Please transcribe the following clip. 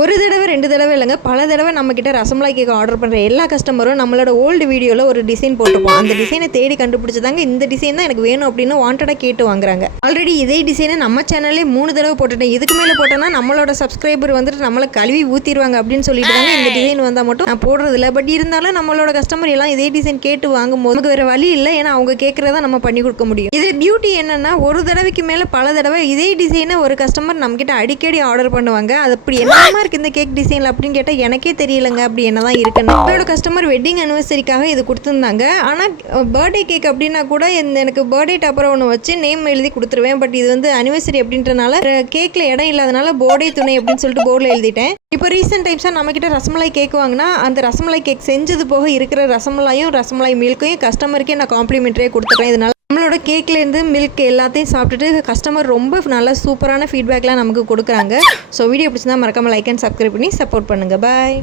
ஒரு தடவை 2 தடவை இல்லைங்க, பல தடவை நம்மக்கிட்ட ரசமலாய் கேக் ஆர்டர் பண்ணுற எல்லா கஸ்டமரும் நம்மளோட ஓல்டு வீடியோவில் ஒரு டிசைன் போட்டிருப்போம். அந்த டிசைனை தேடி கண்டுபிடிச்சதாங்க இந்த டிசைன் தான் எனக்கு வேணும் அப்படின்னு வாண்டடாக கேட்டு வாங்குறாங்க. ஆல்ரெடி இதே டிசைனை நம்ம சேனல்லே 3 தடவை போட்டுட்டேன். இதுக்கு மேலே போட்டோன்னா நம்மளோட சப்ஸ்கிரைபர் வந்துட்டு நம்மளை கழுவி ஊற்றிடுவாங்க அப்படின்னு சொல்லிட்டு தாங்க இந்த டிசைன் வந்தால் மட்டும் நான் போடுறதில்ல. பட் இருந்தாலும் நம்மளோட கஸ்டமர் எல்லாம் இதே டிசைன் கேட்டு வாங்கும்போது நமக்கு வேறு வழி இல்லை, ஏன்னா அவங்க கேட்குறதா நம்ம பண்ணி கொடுக்க முடியும். இது பியூட்டி என்னன்னா, ஒரு தடவைக்கு மேலே பல தடவை இதே டிசைனை ஒரு கஸ்டமர் நம்மக்கிட்ட அடிக்கடி ஆர்டர் பண்ணுவாங்க. அது அப்படி என்ன இருக்கு இந்த கேக் டிசைன் அப்படின்னு கேட்டால் எனக்கே தெரியலங்க அப்படி என்னதான் இருக்குன்னு. என்னோட கஸ்டமர் வெட்டிங் அனிவர்சரிக்காக இது கொடுத்துருந்தாங்க. ஆனால் பர்த்டே கேக் அப்படின்னா கூட எனக்கு பர்த்டே டாப்பராக ஒன்று வச்சு நேம் எழுதி கொடுத்துருவேன். பட் இது வந்து அனிவர்சரி அப்படின்றனால கேக்கில் இடம் இல்லாதனால போர்டே துணை அப்படின்னு சொல்லிட்டு போர்டில் எழுதிட்டேன். இப்போ ரீசெண்ட் டைம்ஸாக நம்மக்கிட்ட ரசமலாய் கேக் வாங்கினா அந்த ரசமலாய் கேக் செஞ்சது போக இருக்கிற ரசமலாய் மில்க்கையும் கஸ்டமருக்கே நான் காம்ப்ளிமெண்ட்ரியே கொடுத்துட்றேன். இதனால நம்மளோட கேக்லேருந்து மில்க் எல்லாத்தையும் சாப்பிட்டுட்டு கஸ்டமர் ரொம்ப நல்லா சூப்பரான ஃபீட்பேக்லாம் நமக்கு கொடுக்குறாங்க. ஸோ வீடியோ பிடிச்சிருந்தா மறக்காமல் லைக் அண்ட் சப்ஸ்கிரைப் பண்ணி சப்போர்ட் பண்ணுங்கள். பாய்.